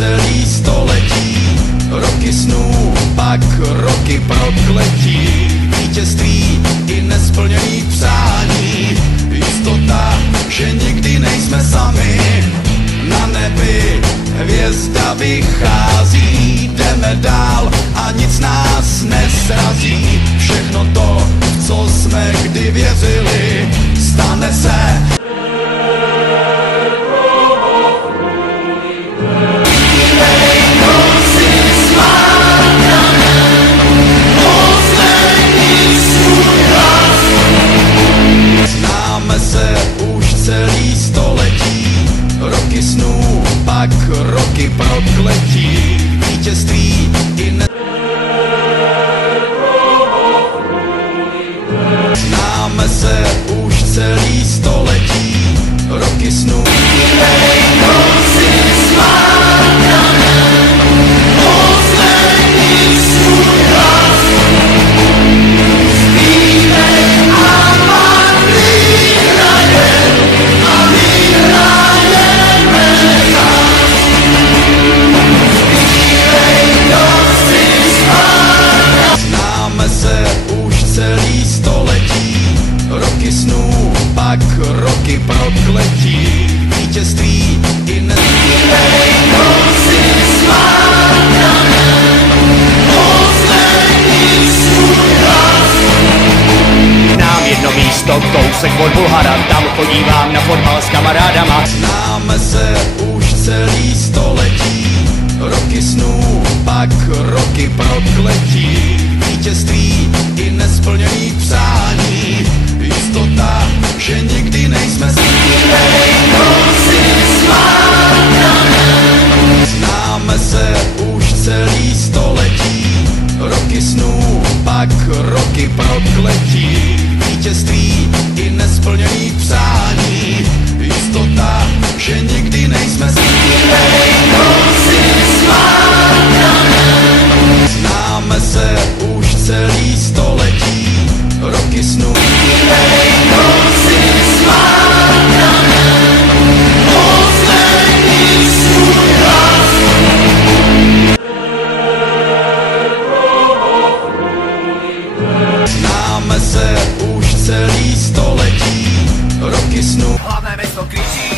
celý století, roky snů, pak roky prokletí, vítězství i nesplněných přání, jistota, že nikdy nejsme sami, na nebi hvězda vychází, jdeme dál a nic nás nesrazí, všechno to, co jsme kdy věřili, stane se. Známe se už celý století, roky snů, pak roky prokletí, vítězství i ne... Známe se už celý století, roky snů. Celý století, roky snů, pak roky prokletí, vítězství i ne... Znám jedno místo, kousek od Bulhara, tam chodívám na fotbal s kamarádama. Známe se už celý století, roky snů, pak roky prokletí, vítězství i nesplněných přání, jistota, že nikdy nejsme sami. Známe se už celý století, roky snů, pak roky prokletí, vítězství i nesplněných přání, jistota, že nikdy nejsme sami. Známe se už celý století, roky snů. Známe se už celý století, roky snů. Hlavné město kričí,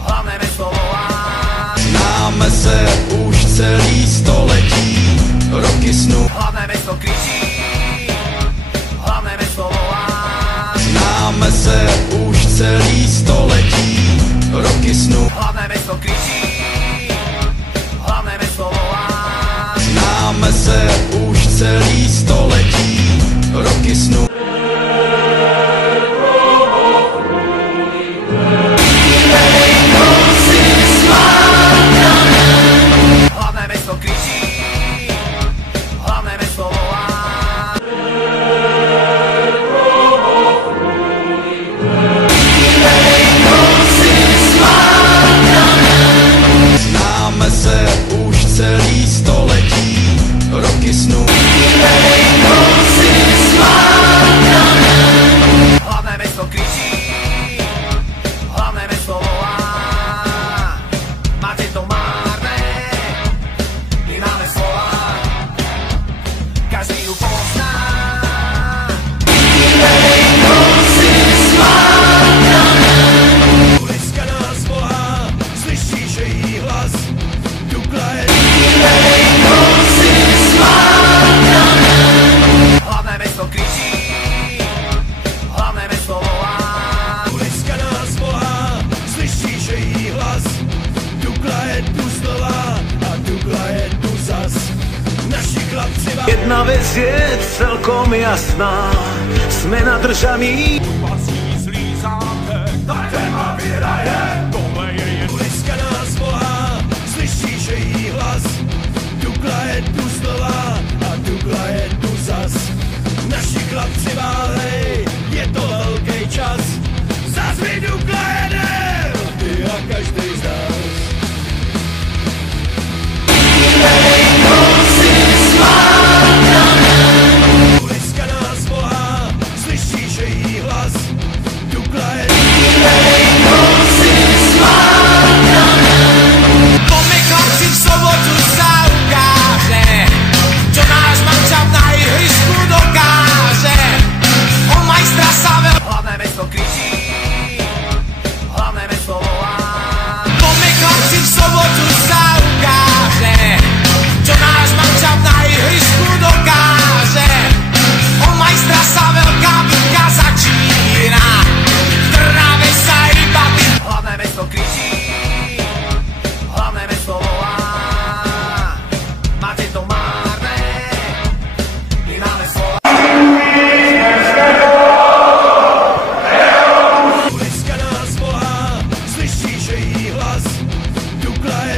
hlavné město volá. Známe se už celý století, roky snů. Hlavné město kričí, hlavné město volá. Známe se už celý století, roky snů. Hlavné město kričí, hlavné město volá. Známe se už celý století, roky snů. Hlavné město kričí, hlavné město volá. Známe se už celý století, roky snů. Hlavné město kričí, hlavné město volá. Máte to márné, my máme slova, každý ju pozná. Ulička nás volá, slyšíš její hlas, Dukla je... Hlavné město kričí, hlavné město volá. Ulička nás volá, slyšíš její hlas, Dukla je tu znova a Dukla je tu zas. Naši chlapci vám... Jedna věc je celkom jasná, jsme nadržaný. Ulička nás volá, slyšíš její hlas, Dukla je tu znova a Dukla je tu zas. Naši chlapci válej, je to velký čas, zas mi Dukla jede, ty a každý z nás. Ulička nás volá, slyšíš její hlas, Dukla je...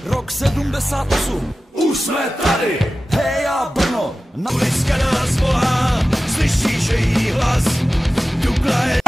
Rok 78, už jsme tady. Hej a Brno, na ulička nás volá, slyšíš její hlas. Dukla je